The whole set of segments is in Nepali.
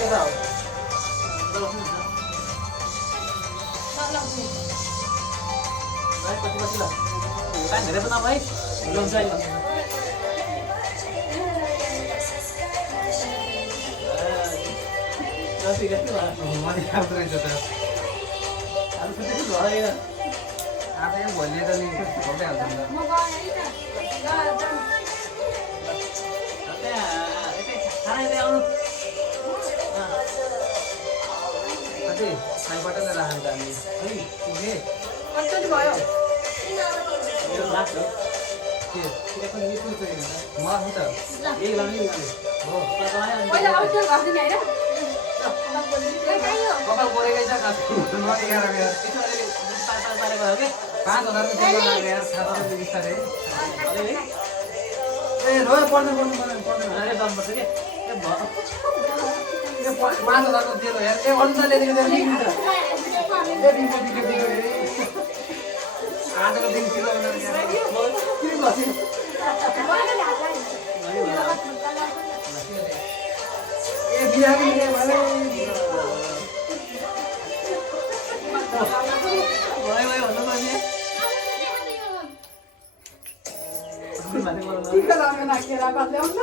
के त भाइ पछि पछि ल टाइम धेरै त नभए लन्छ अहिले जति गति भयो मनी आउँदो रहेछ त अरु सुत्दै भयो आज यहाँ भोलि त नि भोकै हाल्छ नि म गएँ है त खाना आउनु कति साइबाट नै राखेको त हामी है पुगे कति भयो मेरो लास्ट हो के पनि यो कुन चाहिँ हैन म हो त यही लाउने हो पहिला आउँछ गर्दिन हैन कपाल परेकै छ खास म 11 मेरो यसो अलिअलि पारेको हो कि 5000 को तेल लाग्यो यार 700 बिस्तारै ए रोय पर्दैन अरे दम बस्छ के ए भ यो 5000 को तेल हो यार ए अरू त ल्याइदिएको तेल नि त ए दिनको दिएको आजको दिन किलो भनेर के बस्यो ए बिहा पनि के भने भयो भन्नु पर्ने टिका लाउन नाकेर कतले आउँछ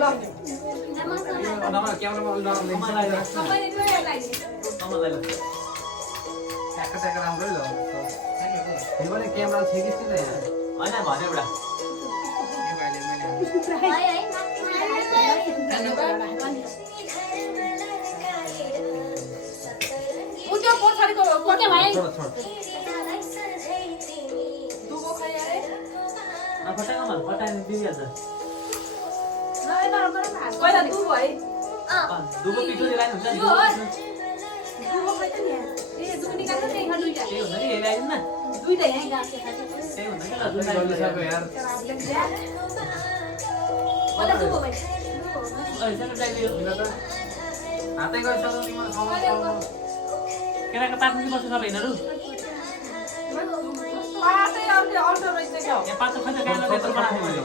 ल नम्बर क्यामेरामा अलि नराम्रो मलाई ल तपाईले त्यो लागि मलाई ल ट्याक्क राम्रो ल यो पनि क्यामेरा छ कि छैन यहाँ हैन भने एउटा उजो पछाडीको कोटे भाइ छोड छोड दुगो खाइ अरे फटाका मार फटाका दिइहाल्छ पहिला दु भइ दुबो पिठो दिलाइन हुन्छ नि यो हो दुगो खाइ त नि ए दुगो निकाल्छ त्यही खा दुईटा त्यही हुन्छ नि हेरि आइदिनु न दुईटा यही गाँस खान्छ त्यही हुन्छ कि ल जल्दी सक्यो यार पहिला दुगो भाइ सानो चाहियो हातै गरिसक्यो तिम्रो खाउँ केटाको पार्नु चाहिँ बस्छ सबै यिनीहरू पातै अर्को अल्टर रहेछ क्या यहाँ पाँच खैँच गाईलाई त्यत्रो बनाएको मैले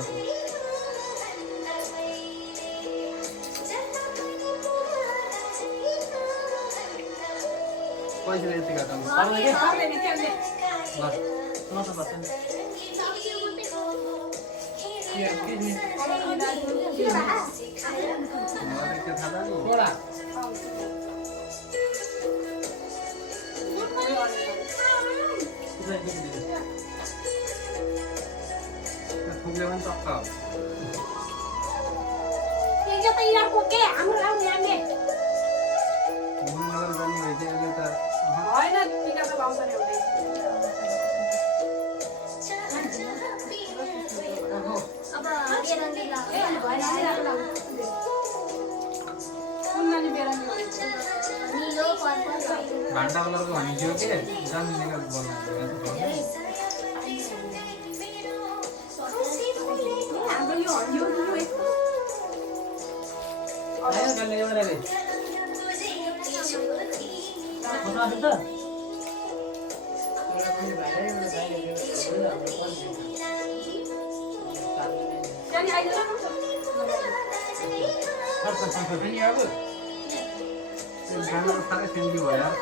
पैसा यति गर्दा पर्दैन के अर्ले नि त्यसले ल सुनाउँछ पर्छ नि मलाई के थाहा छ नि छोडा थुक्ले पनि टक्क यो त इराको के हाम्रो आउने आउने मुनिनगर जाने भए चाहिँ अहिले त हैन टिका त लाउँछ नि हुँदै अब बेरङ्गी ए लगाऊ भएन नि राख्ला कुन्नाले बेरङ्गी निलो पर्पल भान्डा कलरको भनिदियो के जान्नेको बोल्नु हाम्रो यो हरियो आयो गाली एउटा रे मसँग छ त त्यहाँ आइदिनु अनि अब त्यो गाना त साह्रै सेन्डी भयो यार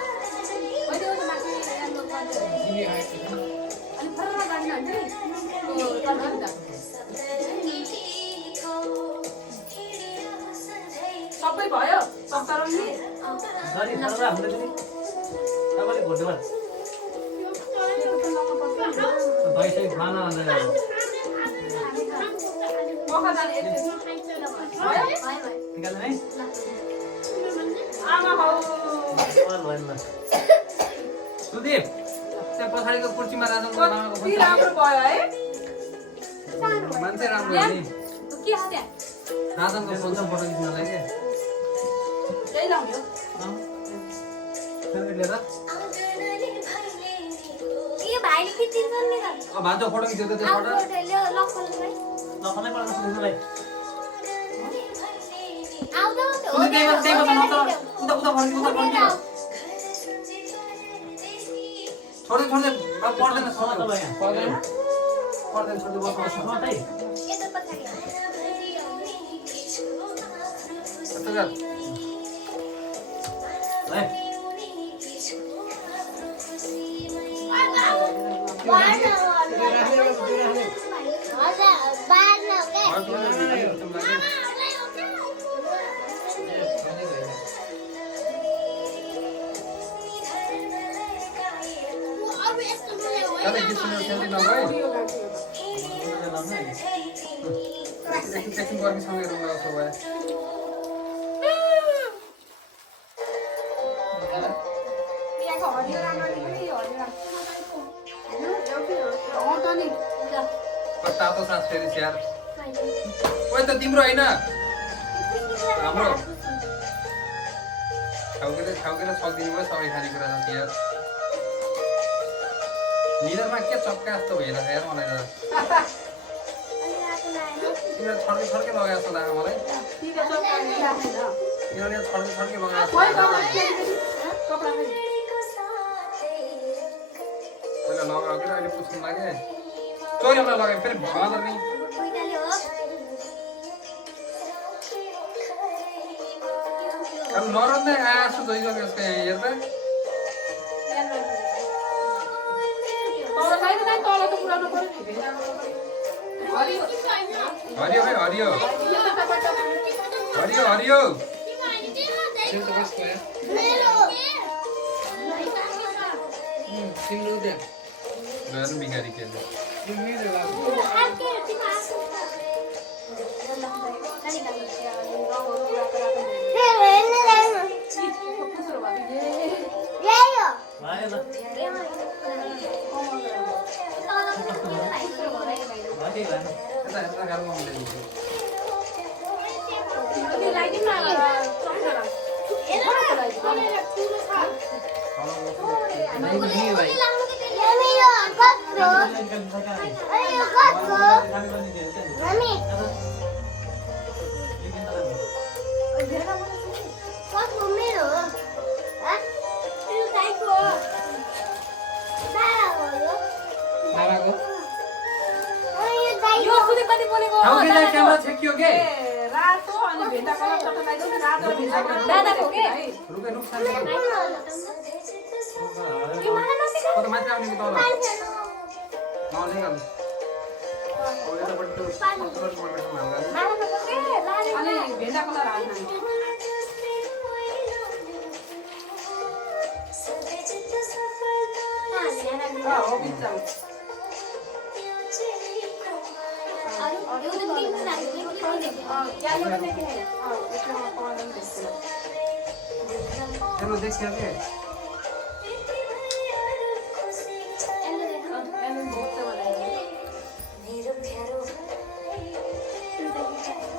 अहिले त बाँकी राम्रो गर्छ अनि फर्रा गाड्नु हुन्छ नि त्यो तर्दा सबै भयो सप्तरङ्गी गरी फररा हुँदै पनि तपाईँले भोट देऊ दही सही खाना अन्त मखा जाने यति निकाल्नु है आमा हौ भएन ल सुदीप त्यहाँ पछाडिको कुर्सीमा राजनको कति राम्रो भयो है मान्छे राम्रो हो नि के छ त्यहाँ राजनको फोन छ फोटो खिच्नलाई के त्यही लाउने हो सेल्फी लिएर यो भाइले खिचिन्छ नि त भान्जो फोटो खिच्यो त त्यो फोटो नखनै पर्छ सुन्नुलाई आउँदा त्यही मात्र उता उता फर्की उता फर्की छोड्दै छोड्दै पर्दैन समा त यहाँ पर्दैन पर्दैन छोड्दै बस्नु समा तै यता पछाडि यस्तो गर एकछिन गर्मीसँगै रुम लगाउँछ भयो तातो सास फेरि स्याहार ओइ त तिम्रो होइन हाम्रो छाउकेले सक्दिनु भयो सबै खानेकुरा त यार निधारमा के चक्का जस्तो भइरहेको यार मलाई त तिमीले छड्के लगाएको जस्तो लाग्यो मलाई तिमीले छड्के लगाएको पहिला लगाएको कि अहिले पुछ्नु लाग्यो चोरीमा लगायो फेरि भगर नि अब नरन्दै आएको छु धोइसक्यो यसको यहाँ हेर्दा हरियो भाइ हरियो हरियो हरियो गएर बिगारी के क्यामेरा छेकियो के रातो अनि भेन्डा कलर चट्टा लगाइदिनु रातो भेन्डा कलर दादाको के रुके नुक्सान त माथि आउने कि तल नले गल ओले त बड्डो अनि भेन्डा कलर हाल्नु हो बिचा चलो देखिए के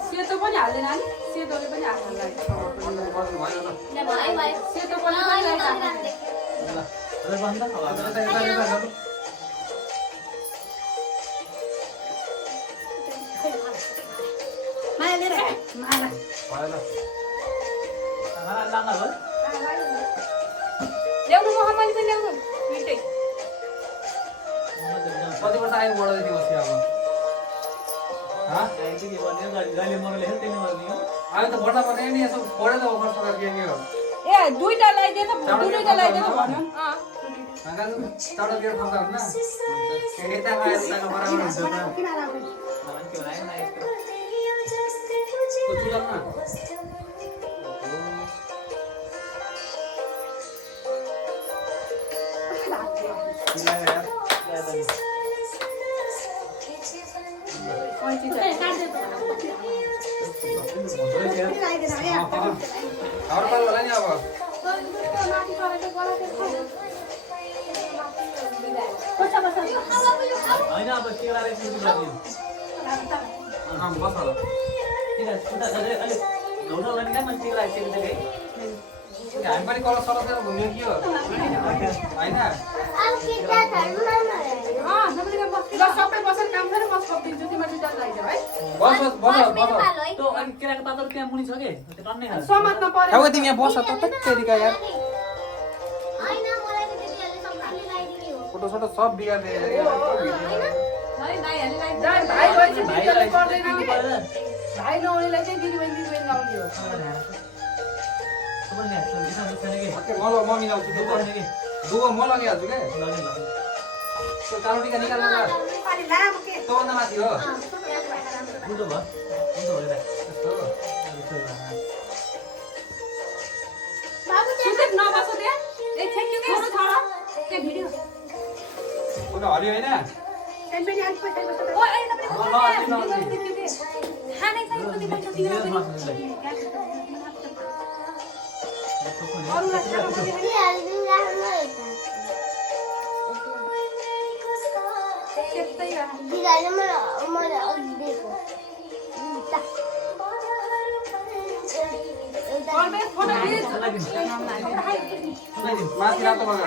सेतो पनि हाल्दैन नि सेतोले पनि हाल्दैन सेतो पनि ल्याउनु मोहम्मद पनि ल्याउनु दुईटै कति वर्ष आयो बढ्दै थियो अब अहिले त बढ्दा पर्ने नि यसो बढे त ओभर सकर के हो ए दुईटा ल्याइदिए त दुईटा ल्याइदिए त भन्नु चाडो बियर खाउँदा हुन्न यता आएर जानु बराबर हुन्छ त चुलामा और पाल होला नि अब हैन अब केलाले सुरु गर्दियो बस होला किन सुता गरे अलि घौडा गर्ने क्या मान्छे केलाले सुरु गरे हामी पनि कल सरतिर घुम्यो कि हो हैन सबै बसेर काम गरेर म सक्दिन्छु तिम्रो दुईटा ल्याइदेऊ है बस बस बस त्यो अनि केलाको पातहरू त्यहाँ मुनि छ के त्यो टन्नै खान्छ समात्न पर्यो थाउ तिमी यहाँ बस त तेरिका यार फोटो सोटो सब बिगार्ने भाइ भएपछि बिगार्नु पर्दैन नि भाइ नआउनेलाई चाहिँ दिदीबहिनी आउने हो सबैले ह्याक्छ बिना दुख्ने के ओके म मिलाउँछु दुख्ने दुगो के दुगो म लगाइहाल्छु के लगे त्यो कालो टिका निकाल्नु ल पानी लामो के त्योभन्दा माथि हो बुझ्नु भयो हुन्छ हो रे त्यस्तो हो बाबु चाहिँ नबसो त्यहाँ ए थ्याङ्क यू के छोड त्यो भिडियो उनी हरियो होइन सेन्पेनी आज पैसा बस्छ ओ ए तपाईले खाने चाहिँ कति पैसा तिरेर पनि अरूलाई खानु पनि त्यस्तै गर्दै फोटो प्लिज माथि रातो लगा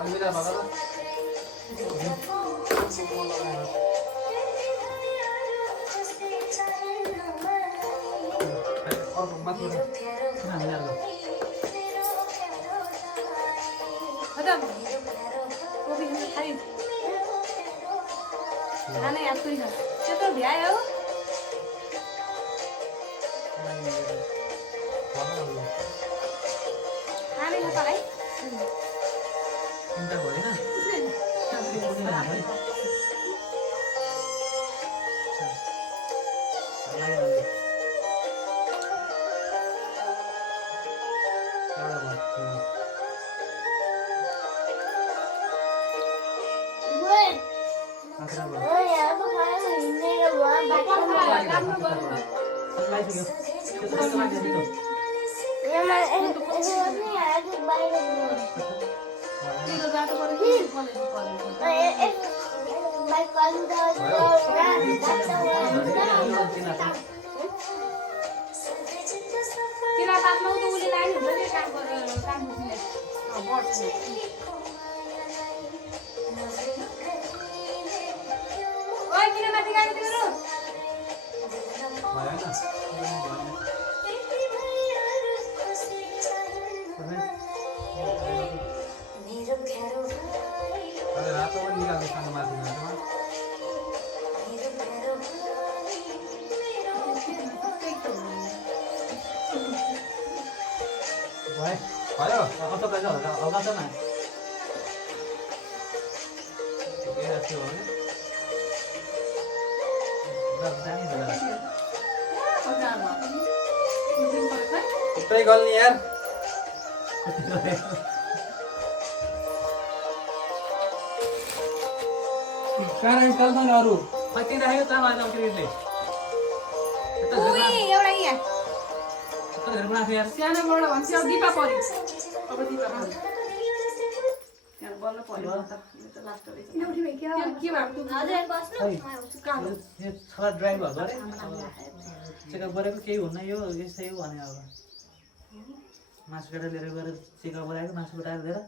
अलमिरा भगा त अर्को माथि खतम कोबी खाइ खाने याद कोही छ त्यो त भ्यायो खाने छ त है चिन्ता भएन किरा तात्मा त उले लाइन हुन्छ नि काम गरेर काम बुझ्ने बढ्छ ओइ किन माथि गाडी तिम्रो अरे रातो पनि निकाल्नु खानु माथि रातोमा भयो अन्त पैसा होला अगाउँछ न के राख्यो भने जानी होला थुप्रै गल्ने यार कारण चल्दैन अरू खै के राखेको चामल आउँछ केले उही एउटा यहाँ कता घर बनाएको यार सानोबाट भन्छ अब दिपा पर्यो अब दिपा पर्यो यहाँ बल्ल पर्यो त लास्ट के भएको हजुर बस्नु यो छला ड्राइभ गरे चेकअप गरेको केही हुन्न यो यस्तै हो भने अब मासु काटेर लिएर गएर चेकअप गराएको मासु काटेर लिएर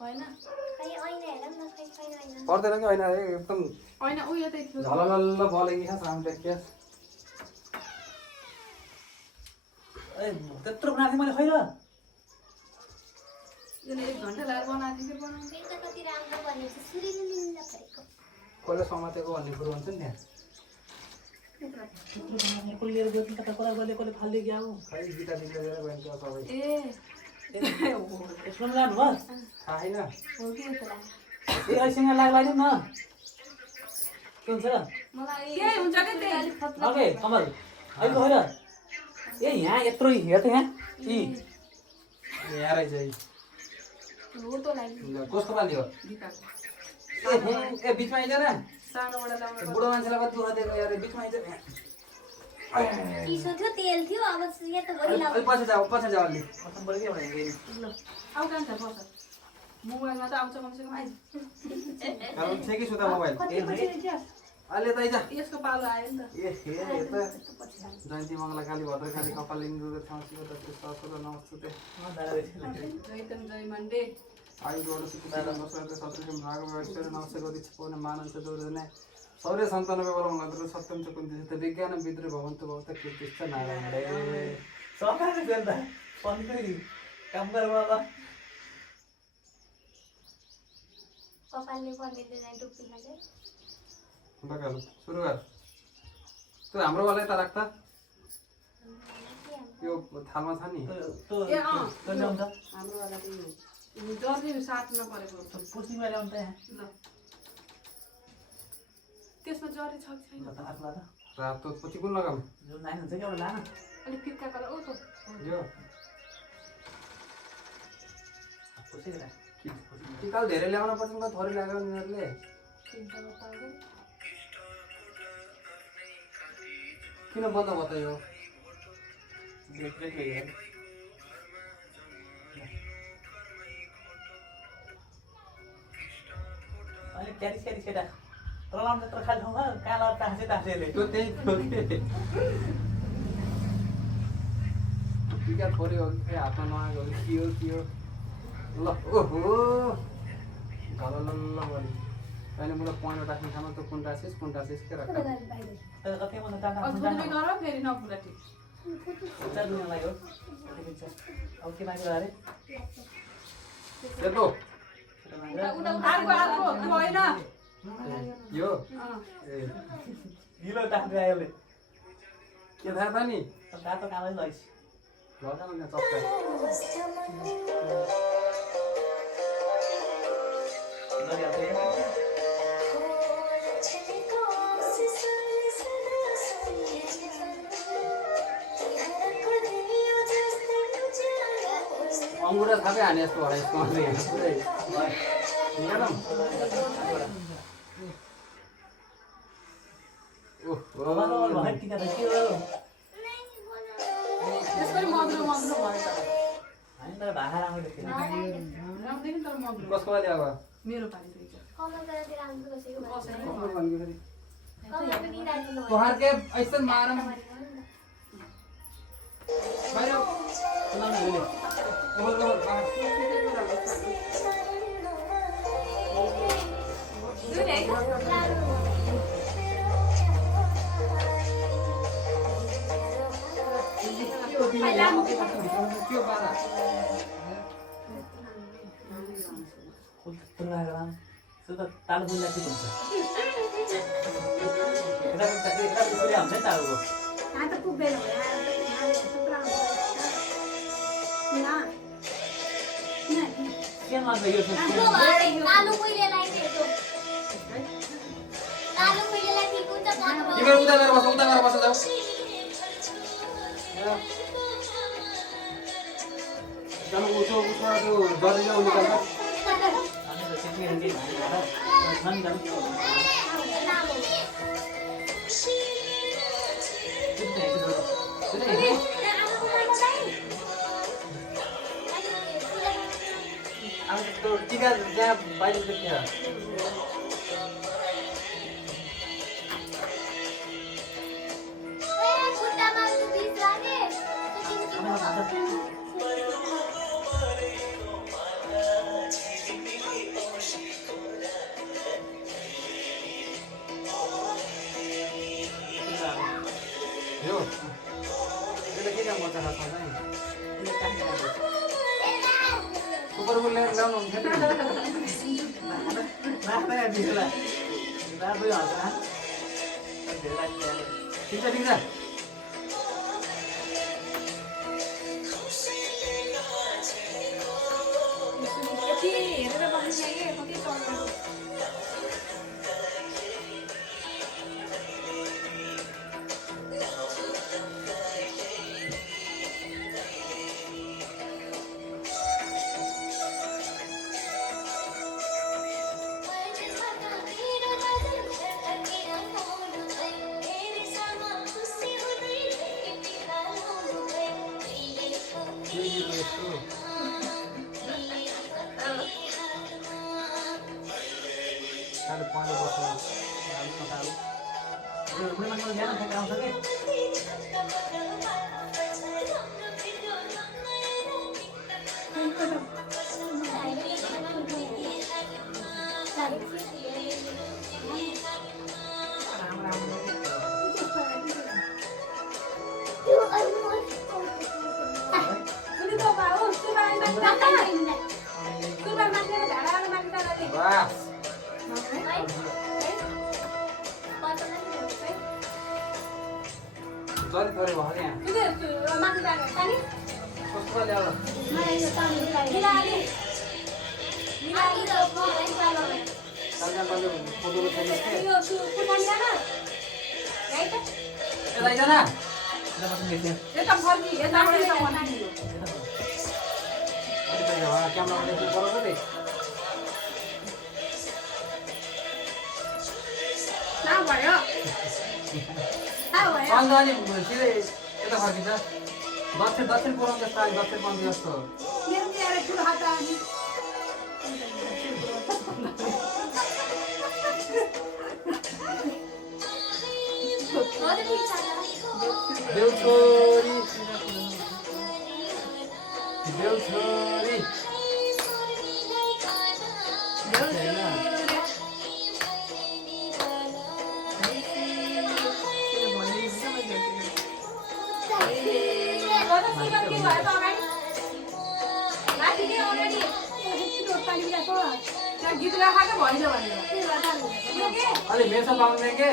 होइन खै ऐना हेर न खै छैन ऐना पर्दैन कि होइन एकदम होइन उ यो त झललल्ल बलेको छ साउन्ड देखिया ए त्यत्रो बनाएको मैले खै र यसले 1 घण्टा लगाएर बनाएको थियो बनाउनु फेरि त कति राम्रो बनेको छ सुरिलिल्ल परेको कसले समातेको भन्ने कुरो हुन्छ नि त्यहाँ को लिएर गयो कता कुरा गले कसले फाल्दै गयो खै गिटा निक्लेर गइन्छ सबै ए यसमा लानु भयो थाहा छैन हो कि त ए ऐसँग लाग्यो न के हुन्छ मलाई के हुन्छ के त्यही अलि फत्ला ओके कमल अहिले होइन ए यहाँ यत्रो हेर त यहाँ यी यहाँ रहेछ यी। हो त लागि ल, कसको पाली हो दिपाको ए बिचमा आइज न सानोबाट लाउनु बुढो मान्छेलाई कति दुःख दिएको यार बिचमा आइज चिसो थियो तेल थियो अब यहाँ त भरि लाग्यो अलि पछि जाऊ अलि प्रथम बढी के भने ल आउ कान्छ पर्छ मोबाइलमा त आउँछ कमसेकम आइज कारण छ कि सुता मोबाइल कति पछि जास अलि त आइज यसको पालो आयो नि त ए हे यो त जयन्ती मङ्गला काली भद्रकाली कपालिङ्ग छाउसीको त ससुर नमस्ते जयतम जय मन्डे आयुर्वेद सुखितारं वसुदेव सत्रिकं भागवतेश्वर नमस्ते गदिच्छ पौर्ණ मानन्त जोरजने सौर्य सन्तानवे बलम नत्र सत्यम च कुन्ति त विज्ञान विद्रे भवन्तु भवत कीर्तिश्च नारायण सरकारले गर्दा पनि काम गरेर बाबा कपालले पण्डितले चाहिँ टोपी खान्छ बगाल सुरु गर त्यो हाम्रो वाला यता राख्दा यो थालमा छ नि त्यो ए अँ त्यो ल्याउँछ हाम्रो वाला त्यही हो जर्नी साट्न परेको पुस्नी गएर ल्याउँछ यहाँ ल त्यसमा जरी छ कि छैन ल त आफूला त रातो पछि कुन लगाम जुन लाइन हुन्छ कि एउटा लान अलिक फिक्का कलर ओ त यो पुसेर टिकाल धेरै ल्याउन पर्छ नि थोरै ल्याएको उनीहरूले तिनवटा पाउडर किन बन्द भयो त यो ब्रेक ब्रेक गएर अनि क्यारिस क्यारिस केटा तलाउनु त्यत्रो खाली ठाउँमा काला टाँसेले त्यो त्यही थियो कि टिका थोरै हो कि हातमा नआएको हो कि के हो ल ओहो घलल्ल बढी अहिले मलाई पॉइन्ट राख्ने ठाउँमा त कुन राखेस् के राख्छ तर कति मन टाटा अब थोरै गर फेरि नपुरा ठिक चार दिन लाग्यो अब के लाग्यो अरे सेतो अर्को त्यो होइन यो अँ ए ढिलो टाँस्दै आयो ले के थाहा त नि रातो कामै लैस लगाउन न चक्का अङ्गुरा थापै हाने जस्तो होला यसको त्यसरी मधुरो मधुरो भयो त भाषा राम्रो देख्दैन राम्रैदेखि तर मधुरो कसको वाली अब मेरो पाली रहेछ कमल गरेर राम्रो बसेको कसैले कस्तो भन्यो फेरि कमल पनि राख्नु तोहार के ऐसन मारम बाहिर त्यो बाला तालु बुल्ला ठिक हुन्छ यता पुऱ्या हुन्छ नि तालुको यहाँ त पुग्दैन के लाग्छ यो कालो कुइलेलाई ठिक हुन्छ तिम्रो उता गरेर बस जाऊ चलो उसो त्यो डरी जाऊ निकाल्छ अनि त त्यति रङ्गी भनेर अब त्यो टिका जहाँ बाहिर देखिया यो त्यसले के काम गर्छ खासमा चाहिँ सुपर बुल ल्याएर ल्याउनु हुन्छ नि ठिक छ यति हेरेर बसिसकेँ कति चढ्यो Kalau puan bos memang jangan pakai kaos lagi. Wah, जरी थोरै भयो क्या माथि राखेर पानी कस्तो ल्याउ मलाई यो पानी मिलाले मिलाले त मलाई पालो चालना बन्द फोटोको छैन के यो कुटानी जान है त ए लैजाना यता फर्की यताबाट यता फर्की क्यामेरामा देख्नु पर्यो रे ना भयो अन्त अनि सिधै यता फर्किन्छ दक्षिण पुऱ्याउनु जस्तो अनि दक्षिण पन्थी जस्तो मेरो ल्याएर ठुलो हात अनि हो त ठीक छ देउछोरी देउछोरी गीत राखेको भएन भनेर अलि मेसो पाउने के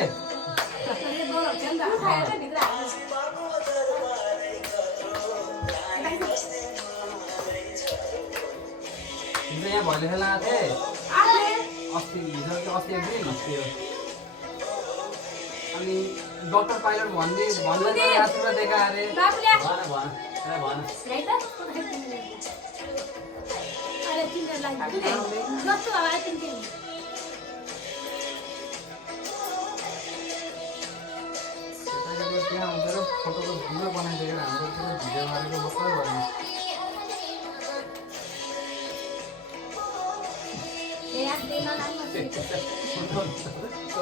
हिजो यहाँ भैलो खेल्न आएको थिएँ अस्ति हिजो कि अस्ति एक दिन हिँड्थ्यो अनि डक्टर पाइलट भन्दै रातिमा देखा अरे भन भन जस्तो भए तिमी त्यहाँ हुँदैन फोटोको भिडियो बनाइदिएर हाम्रो भिडियो मारेको बक्कै भयो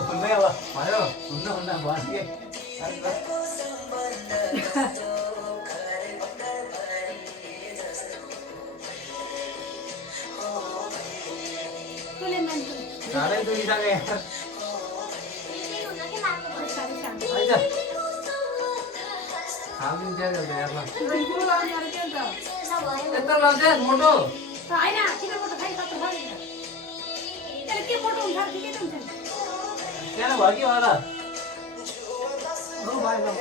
हुँदै अब भयो हुन्न भन के साह्रै दुखिसक्यो यार आइज हामी त्यहाँ जान्छ यार ल यत्रो लान्छ मोटो होइन किन फोटो खाइ कस्तो छ त्यसले के फोटो हुन्छ ठिकै त हुन्छ त्यहाँ भयो कि होला हो भयो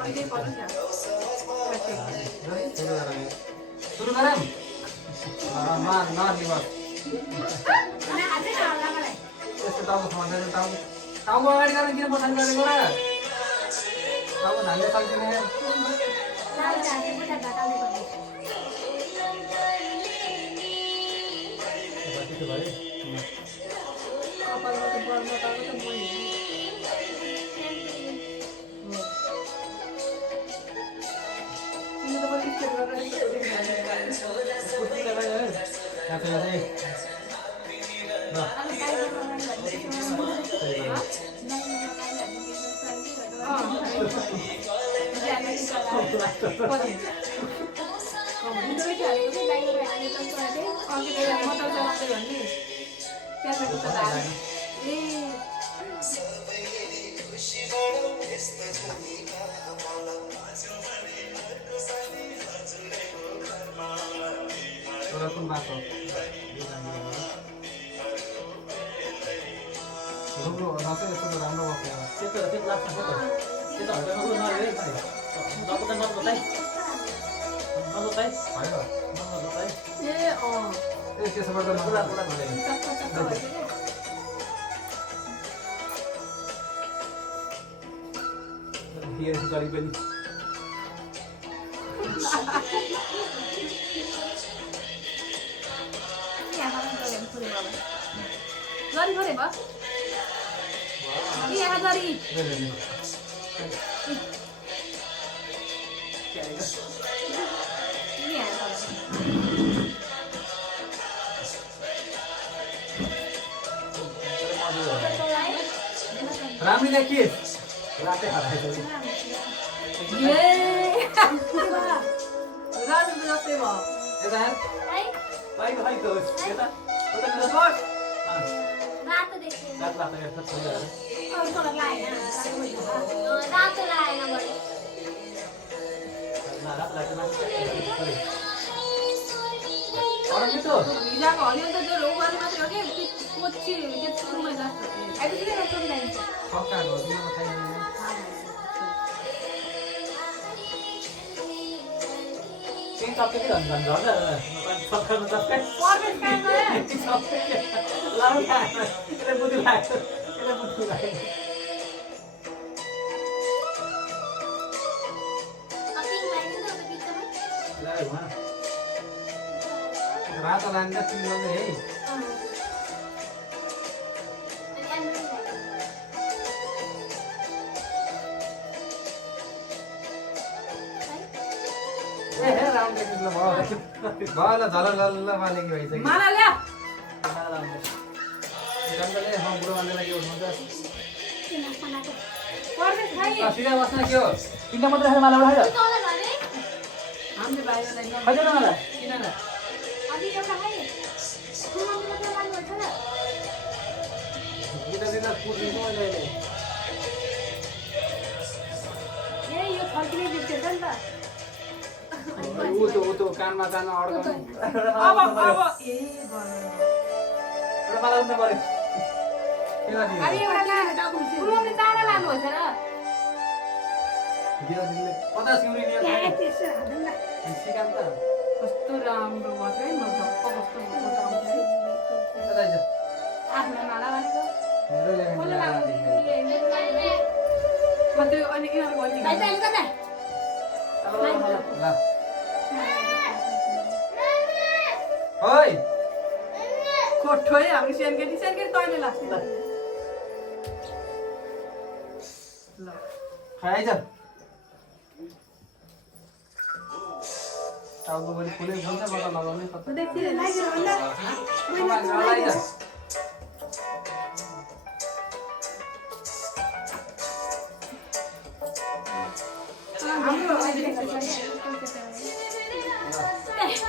अहिले पर्छ सुरु गरौँ नदिवस अनि आजै आउला मलाई यस्तो टाउको समाउँदैन टाउको अगाडि गरेर किन पछाडि गरेको र टाउको धान्ने सक्दैन कपालमा त बर्न पाएको त मैले तिमी त पनि स्टेट गरेर कुन बाटो रुब्रो नसै यस्तो त राम्रो बस्यो त्यस्तो लाग्छ त्यो त हल्का नगो नगरे नपताइ नपताइ नपताइ भयो नपताइ ए अँ ए त्यसोबाट त पुरा पुरा भने हियर गरी पनि गरी परे भयो यहाँ गरी राम्री देखि रातै हराएको राजु जस्तै भयो यता भाइ भाइ त यता उता किन बस रातो देख्छु रात रात यता छोडेर अर्को लगाएन रातो लगाएन बढी रात लाग्छ सरी अरू के त हिजोको हरियो त जो रोग गर्ने मात्रै हो कि कोची त्यो सुरुमै लाग्छ अहिले के रोग गरिरहेको पक्का हो दिनमा खाइदिनु चप्पे कि झन् झन् झन् सक्खरमा चप्पे पर्वेश कहाँ गयो? चप्पे लाउ खाएन यसले बुद्धि लाग्यो यसले बुद्धि लाग्यो ल्यायो उहाँ रातो लान्छ तिम्रो चाहिँ है ए हे राउन्ड देखिलो भयो ल झलल मालेकी भइसक्यो माला ल्या जङ्गलले बुढो मान्छेलाई के उठ्नुहुन्छ पर्वेश खाइ सिधा बस्न के हो तिनवटा मात्रै खायो माला उठायो हामीले बाहिरलाई खैदैन मलाई किन न गीता दिदा पुर्दिनु मैले ए यो फर्किने बिर्सेछ नि त ऊ त्यो कानमा अड्काउने अब ए एउटा माला उठ्नु पर्यो के गर्ने अरे एउटा पुरोले चाँडा लानु होस् र गीता दिदीले 50 सिउरी लिएर सिकाम त कस्तो राम्रो भएको है म झप्प कस्तो आउँछ कता छ आफ्नो माला भनेको मेरो कसले लेख्ने लाग्छ त्यो अनि यिनीहरू गल्ती ल ओइ कोठो है हाम्रो सेनकेटी तैँले लाग्छ ल खाइ छ टाउको पनि फुलै फुल्छ म त लगाउनै कता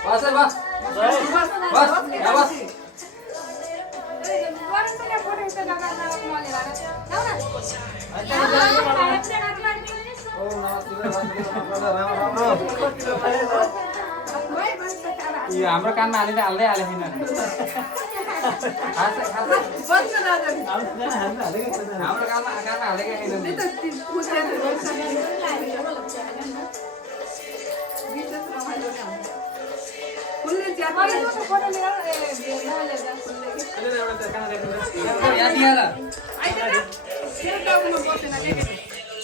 बस बस बस बस यो हाम्रो कानमा हालेर हाल्दै हाले छैन हाम्रो कानमा हालेकै छैन यहाँ दिएर